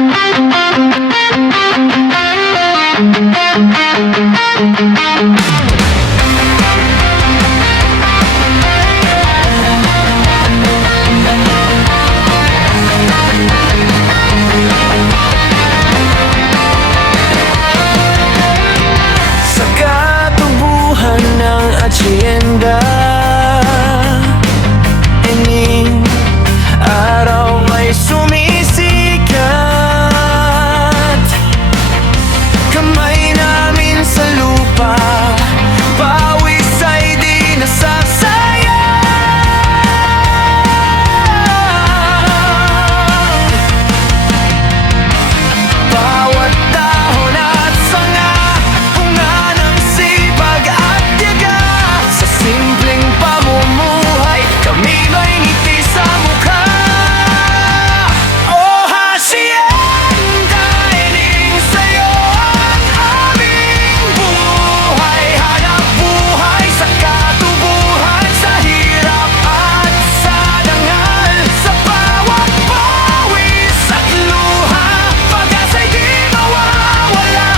Sa katubuhan ng asyenda, ining araw ay sumisikat. Kamay namin sa lupa, pawis ay di nasasayang. Bawat dahon at sanga, bunga ng sipag at tiyaga. Sa simpleng pamumuhay, kami may ngiti sa mukha. Oh, hacienda, ining sa'yo ang aming buhay. Hanap buhay sa katubuhan, sa hirap at sa dangal. Sa bawat pawis at luha, pag-asa'y di mawawala.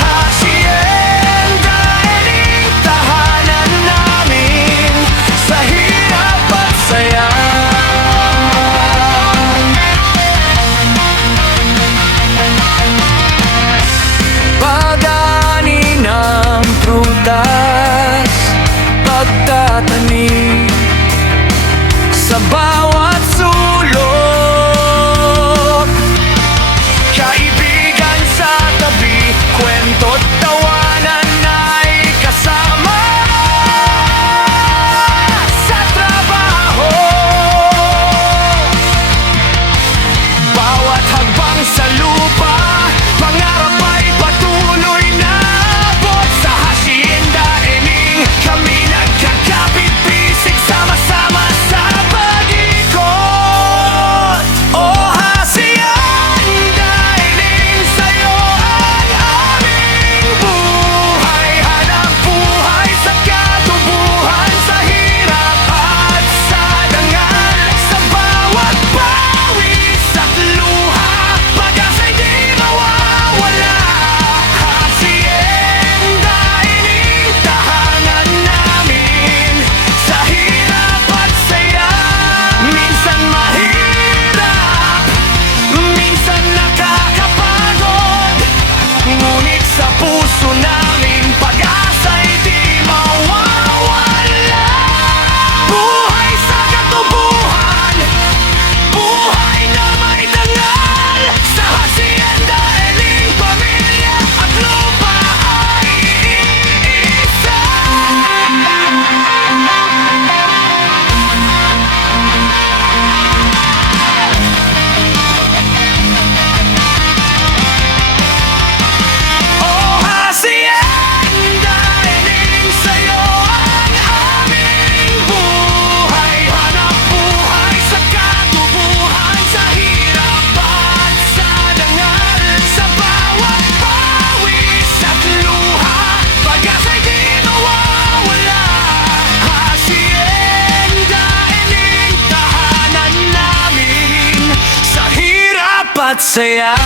Hacienda, ining tahanan namin, sa hirap at saya. Pag-ani ng prutas, pagtatanim sa bawat sulok. Kaibigan sa tabi, kwento't tawanan ay kasama. Sa trabaho, bawat hagbang sa lupa, pangarap ay patuloy na abot. Sa hacienda, ining kami nagkakapit-bisig, sama-sama sa pag-ikot. Oh, hacienda, ining sa'yo ang aming buhay. Hanap buhay sa katubuhan, sa hirap at sa dangal. Sa bawat pawis at luha, pag-asa'y di mawawala. Hacienda, ining tahanan namin, sa hirap at saya. Minsan mahirap, minsan nakakapagod, ngunit sa puso namin, pag-asa'y di mawawala. Buhay sa katubuhan, buhay na may dangal. Sa hacienda, ining pamilya at lupa ay iisa. Oh, hacienda, ining sa'yo ang aming buhay. Hanap buhay sa katubuhan, sa hirap at sa dangal. Sa bawat pawis at luha, pag-asa'y di mawawala. Hacienda, ining tahanan namin, sa hirap at saya.